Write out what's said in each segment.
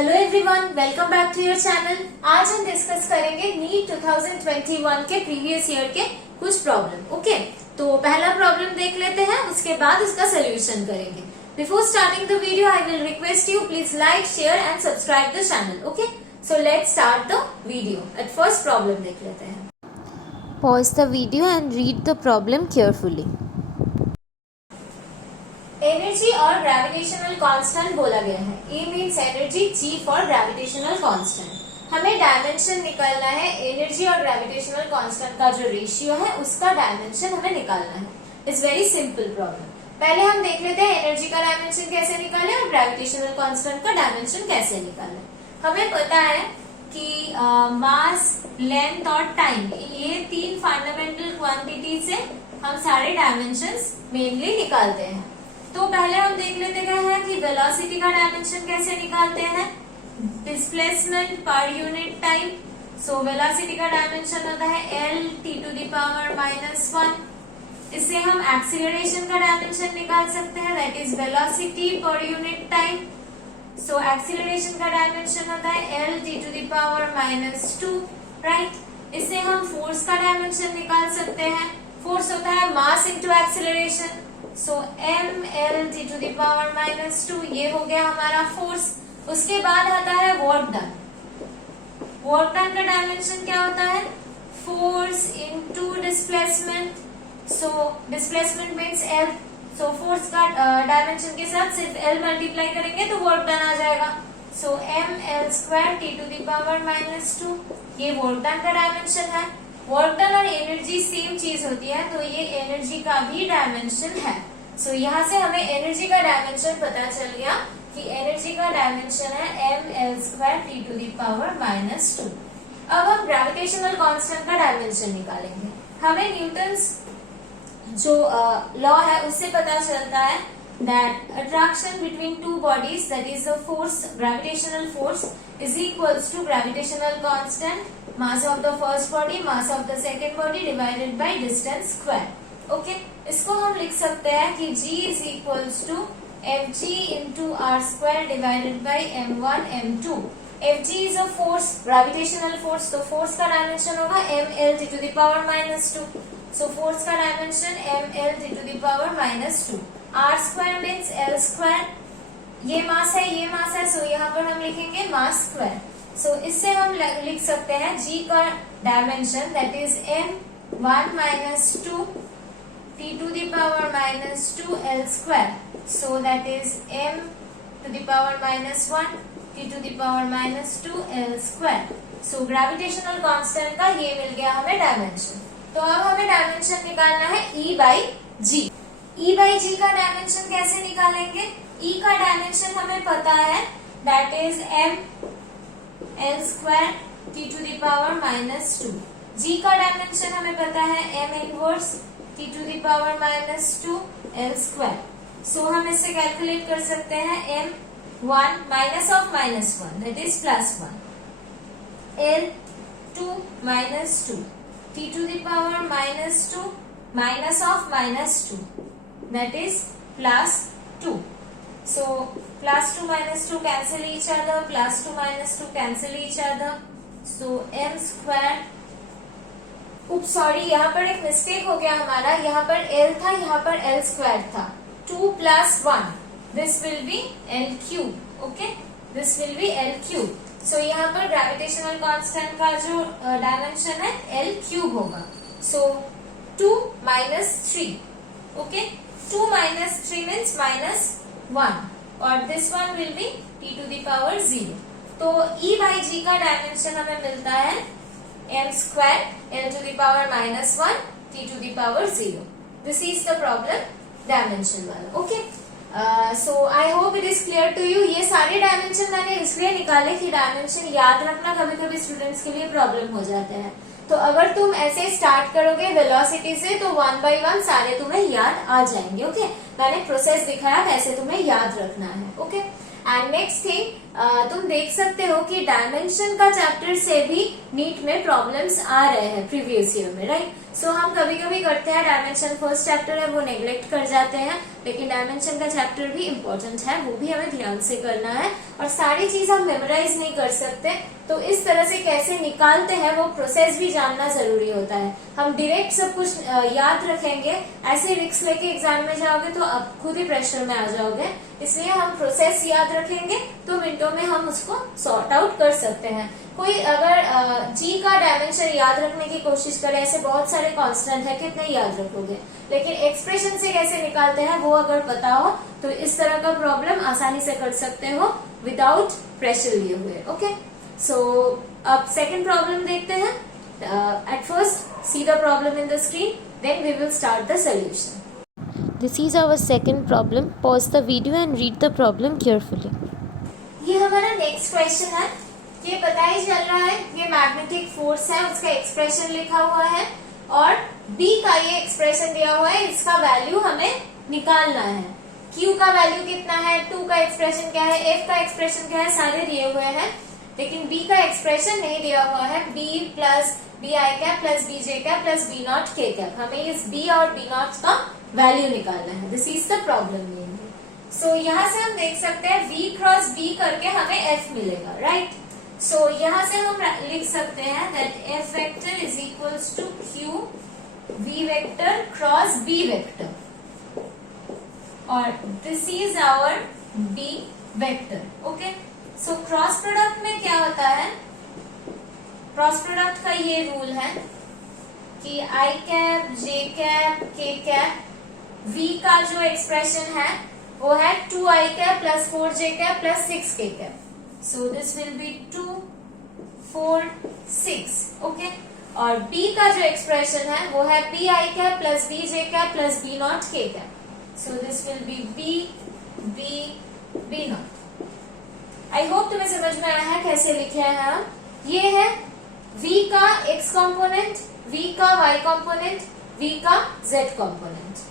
Hello everyone, welcome back to your channel. आज हम discuss करेंगे नीट 2021 के प्रीवियस ईयर के कुछ प्रॉब्लम। ओके, तो पहला प्रॉब्लम देख लेते हैं, उसके बाद उसका सोल्यूशन करेंगे। Before starting the video I will request you please like, share and subscribe the channel. Okay, so let's start the video. At first problem देख लेते हैं। Pause the video and read the problem carefully. Energy और gravitational constant बोला गया है। E means energy, G for gravitational constant. हमें dimension निकालना है। एनर्जी और ग्रेविटेशनल कांस्टेंट का जो रेशियो है उसका डायमेंशन हमें निकालना है। It's very simple problem. पहले हम देख लेते हैं एनर्जी का डायमेंशन कैसे निकालें और ग्रेविटेशनल कांस्टेंट का डायमेंशन कैसे निकालें। हमें पता है कि मास, लेंथ और टाइम, ये तीन फंडामेंटल क्वांटिटी से हम सारे डायमेंशंस मेनली निकालते हैं। तो पहले हम देख लेते हैं कि वेलोसिटी का डायमेंशन कैसे निकालते हैं। Displacement per unit time. So velocity का डायमेंशन होता है L (t⁻⁻1). इससे हम एक्सीलरेशन का डायमेंशन निकाल सकते हैं, that is velocity per unit time. So acceleration का डायमेंशन होता है L (t⁻⁻2), राइट। इससे हम फोर्स का डायमेंशन निकाल सकते हैं। फोर्स होता है मास इंटू एक्सीलरेशन। सो mL (t⁻⁻2), ये हो गया हमारा फोर्स। उसके बाद आता है वर्क डन। वर्क डन का डायमेंशन क्या होता है? Force into displacement. So displacement means L। So force का डायमेंशन के साथ सिर्फ L मल्टीप्लाई करेंगे तो वर्क डन आ जाएगा। सो mL² (t⁻⁻2), ये वर्क डन का डायमेंशन है। वर्क डन और एनर्जी सेम चीज होती है, तो ये एनर्जी का भी डायमेंशन है। सो यहाँ से हमें एनर्जी का डायमेंशन पता चल गया कि एनर्जी का डायमेंशन है mL² (t⁻⁻2). अब हम ग्रेविटेशनल कांस्टेंट का डायमेंशन निकालेंगे। हमें न्यूटन्स जो लॉ है उससे पता चलता है that attraction between two bodies, that is the force, gravitational force, is equals to gravitational constant, mass of the first body, mass of the second body divided by distance square. Okay, इसको हम लिख सकते हैं कि G is equals to Fg into r square divided by m1 m2. Fg is a force, gravitational force, तो force का dimension होगा mL (t⁻⁻2). so force का dimension mL (t⁻⁻2). r square means L square, ये मास है, ये मास है, सो यहाँ पर हम लिखेंगे मास स्क्वायर। सो इससे हम लिख सकते हैं G का dimension, that is m1 - 2 t⁻⁻2 L square. So that is m⁻⁻1 t⁻⁻2 L square. So gravitational constant का ये मिल गया हमें डायमेंशन। तो अब हमें डायमेंशन निकालना है E/G। E/G का डायमेंशन कैसे निकालेंगे? E का डायमेंशन हमें पता है, that is mL² (t⁻⁻2). G का डायमेंशन हमें पता है m inverse (t⁻⁻2 L square). So हम इससे कैलकुलेट कर सकते हैं m1 minus of -1, that is +1, L2 - 2 t⁻⁻2 minus of -2, that is +2. So +2 - 2 cancel each other, +2 - 2 cancel each other. So m², उप सॉरी, यहाँ पर एक मिस्टेक हो गया हमारा। यहाँ पर L था, यहाँ पर L² था। 2 + 1, this will be L³। Okay, this will be L³। सो यहाँ पर ग्रेविटेशनल कांस्टेंट का जो डायमेंशन है L³ होगा। सो 2 - 3, ओके, 2 - 3 means -1 और this one will be t⁻0। तो E/G का डायमेंशन हमें मिलता है m² L⁻⁻1 t⁻0। This is the problem dimension वाला। Okay, so I hope it is clear to you. ये सारे डायमेंशन मैंने इसलिए निकाले कि डायमेंशन याद रखना कभी कभी स्टूडेंट्स के लिए प्रॉब्लम हो जाते हैं। तो अगर तुम ऐसे स्टार्ट करोगे वेलोसिटी से तो 1 by 1 सारे तुम्हें याद आ जाएंगे। ओके, मैंने प्रोसेस दिखाया, वैसे तुम्हें याद रखना है। ओके, एंड नेक्स्ट थिंग, तुम देख सकते हो कि डायमेंशन का चैप्टर से भी नीट में प्रॉब्लम्स आ रहे हैं प्रीवियस ईयर में, राइट। सो हम कभी कभी करते हैं, डायमेंशन फर्स्ट चैप्टर है वो नेग्लेक्ट कर जाते हैं, लेकिन डायमेंशन का चैप्टर भी इम्पोर्टेंट है, वो भी हमें ध्यान से करना है। और सारी चीज हम मेमोराइज नहीं कर सकते, तो इस तरह से कैसे निकालते हैं वो प्रोसेस भी जानना जरूरी होता है। हम डायरेक्ट सब कुछ याद रखेंगे, ऐसे रिक्स लेके एग्जाम में जाओगे तो आप खुद ही प्रेशर में आ जाओगे। इसलिए हम प्रोसेस याद रखेंगे तो मिनटों में हम उसको सॉर्ट आउट कर सकते हैं। कोई अगर जी का डायमेंशन याद रखने की कोशिश करे, ऐसे बहुत सारे कांस्टेंट है, कितने याद रखोगे, लेकिन एक्सप्रेशन से कैसे निकालते हैं वो अगर पता हो तो इस तरह का प्रॉब्लम आसानी से कर सकते हो विदाउट प्रेशर लिए हुए। ओके, सो अब सेकेंड प्रॉब्लम देखते हैं। At first see the problem in the screen, then we will start the solution. This is our second problem. Pause the video and read the problem carefully. ये हमारा next question है। ये पता ही चल रहा है ये मैग्नेटिक फोर्स है, उसका एक्सप्रेशन लिखा हुआ है और B का ये एक्सप्रेशन दिया हुआ है, इसका वैल्यू हमें निकालना है। Q का वैल्यू कितना है, 2 का एक्सप्रेशन क्या है, F का एक्सप्रेशन क्या है, सारे दिए हुए हैं, लेकिन B का एक्सप्रेशन नहीं दिया हुआ है। B plus B I cap plus B J cap plus B not K cap, हमें इस B और B नॉट का वैल्यू निकालना है। This is the problem. So यहाँ से हम देख सकते हैं V क्रॉस B करके हमें F मिलेगा, राइट। सो यहाँ से हम लिख सकते हैं that F vector is equals to Q V vector cross B vector, और this is our B vector. Okay, so cross product में क्या होता है, क्रॉस प्रोडक्ट का ये रूल है कि I cap J cap K cap, V का जो एक्सप्रेशन है वो है 2 I cap plus 4 J cap plus 6 K cap, so this will be 2 4 6। Okay, और B का जो एक्सप्रेशन है वो है B I cap plus B J cap plus B nought K cap, so this will be B B B nought. I hope तुम्हें समझ में आया है कैसे लिखे हैं हम। ये है V का x कंपोनेंट, V का y कंपोनेंट, V का z कंपोनेंट।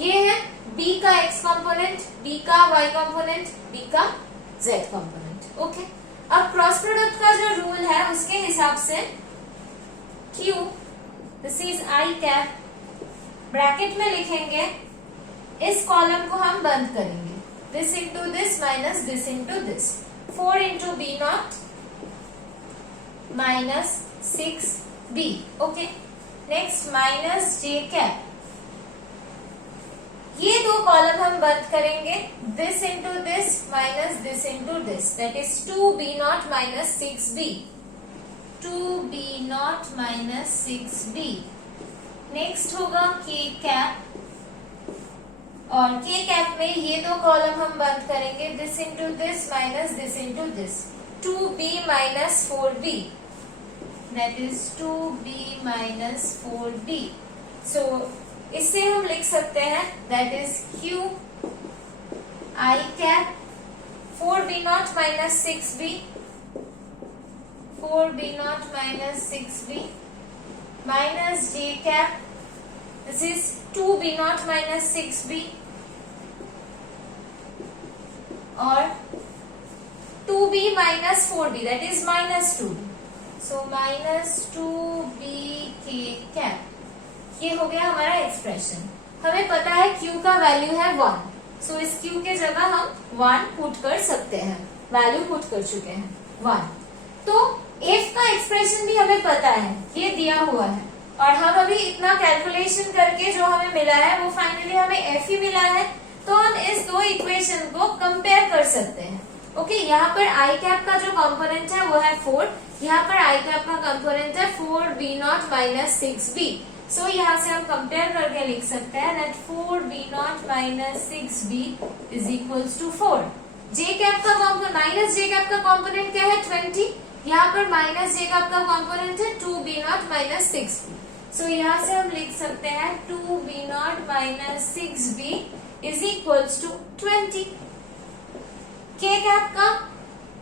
ये है B का x कंपोनेंट, B का y कंपोनेंट, B का z कंपोनेंट। ओके, अब क्रॉस प्रोडक्ट का जो रूल है उसके हिसाब से Q, this is I cap, bracket में लिखेंगे, इस कॉलम को हम बंद करेंगे, this into this minus this into this, 4 into B not minus 6b। Okay, next minus J cap, ये दो कॉलम हम बंद करेंगे, this into this minus this into this, that is 2b not minus 6b, 2b not minus 6b। Next होगा k cap, और k cap में ये दो कॉलम हम बंद करेंगे, this into this minus this into this, 2b minus 4b, that is 2b minus 4b। सो इससे हम लिख सकते हैं that is Q I cap 4b not minus 6b, 4b not minus 6b minus j cap, this is 2b not minus 6b, और 2b minus 4b that is minus 2b, so minus 2b k cap. ये हो गया हमारा expression. हमें पता है Q का value है 1, सो इस Q के जगह हम 1 पुट कर सकते हैं, वैल्यू पुट कर चुके हैं 1। तो F का एक्सप्रेशन भी हमें पता है, ये दिया हुआ है, और हम अभी इतना कैलकुलेशन करके जो हमें मिला है वो फाइनली हमें F ही मिला है, तो हम इस दो इक्वेशन को कंपेयर कर सकते हैं। ओके, यहाँ पर आई कैप का जो कंपोनेंट है वो है 4, यहाँ पर आई कैप का कंपोनेंट है 4b नॉट माइनस 6b, सो यहाँ से हम कंपेयर करके लिख सकते हैं that 4b not minus 6b is equals to 4। J cap का कंपोनेंट माइनस जे कैप का कंपोनेंट क्या है 20, यहाँ पर माइनस जे कैप का कंपोनेंट है 2b नॉट माइनस 6b, सो यहाँ से हम लिख सकते हैं 2b not minus 6b is equals to 20। K cap का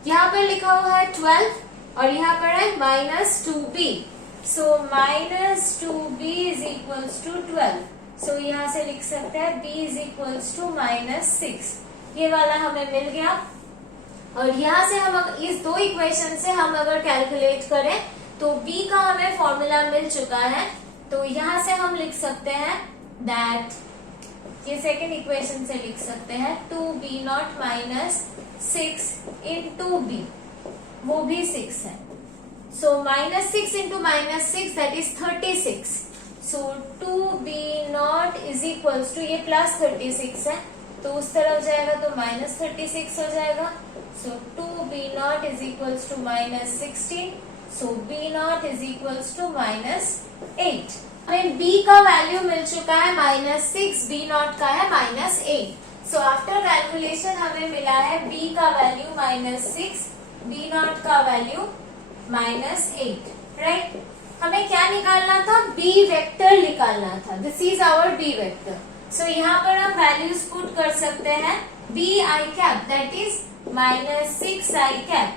यहाँ पर लिखा हुआ है 12 और यहाँ पर है minus 2b, so minus 2b is equals to 12, so यहाँ से लिख सकते हैं b is equals to minus 6। ये वाला हमें मिल गया। और यहाँ से हम इस दो इक्वेशन से हम अगर कैलकुलेट करें तो b का हमें फॉर्मूला मिल चुका है। तो यहाँ से हम लिख सकते हैं दैट, ये सेकेंड इक्वेशन से लिख सकते हैं 2b not minus 6 into b, वो भी 6 है। So minus 6 into minus 6 that is 36। So 2b not is equals to, ये प्लस 36 है तो उस तरफ जाएगा तो माइनस 36 हो जाएगा। So 2b not is equals to minus 16। So b not is equals to minus 8। हमें b का वैल्यू मिल चुका है माइनस 6, b नॉट का है माइनस 8। सो आफ्टर कैलकुलेशन हमें मिला है b का वैल्यू माइनस 6, b नॉट का वैल्यू माइनस 8, राइट। हमें क्या निकालना था, b वेक्टर निकालना था। This is our b vector. So यहाँ पर हम वैल्यूज पुट कर सकते हैं b i cap that is minus 6 i cap,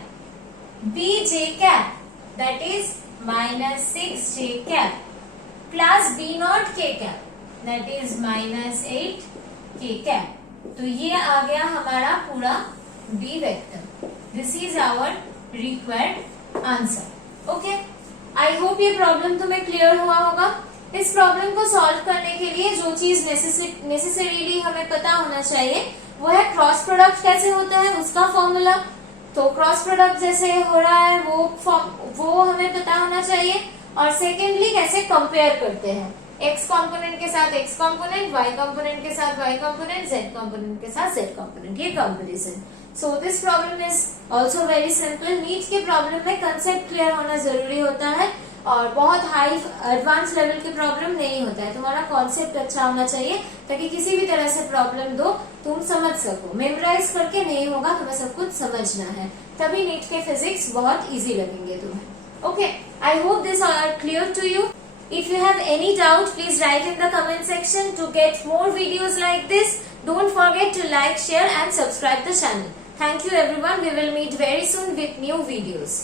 b j cap that is minus 6 j cap, plus b not k cap that is minus 8 k cap. तो ये आ गया हमारा पूरा b vector. This is our required answer. Okay, I hope ये problem तुम्हें clear हुआ होगा। इस प्रॉब्लम को सॉल्व करने के लिए जो चीज नेसेसरीली हमें पता होना चाहिए वो है क्रॉस प्रोडक्ट कैसे होता है, उसका फॉर्मूला। तो क्रॉस प्रोडक्ट जैसे हो रहा है वो हमें पता होना चाहिए। और सेकेंडली कैसे कंपेयर करते हैं, एक्स कंपोनेंट के साथ एक्स कंपोनेंट, वाई कंपोनेंट के साथ वाई कंपोनेंट, जेड कंपोनेंट के साथ जेड कंपोनेंट, ये comparison. So this problem is also very simple. NEET के प्रॉब्लम में कंसेप्ट क्लियर होना जरूरी होता है और बहुत हाई एडवांस लेवल के प्रॉब्लम नहीं होता है। तुम्हारा कॉन्सेप्ट अच्छा होना चाहिए ताकि किसी भी तरह से प्रॉब्लम दो तुम समझ सको। मेमोराइज करके नहीं होगा, तुम्हें सब कुछ समझना है, तभी नीट के फिजिक्स बहुत इजी लगेंगे तुम्हें। Okay, I hope this are clear to you. If you have any doubt, please write in the comment section. To get more videos like this, don't forget to like, share and subscribe the channel. Thank you everyone. We will meet very soon with new videos.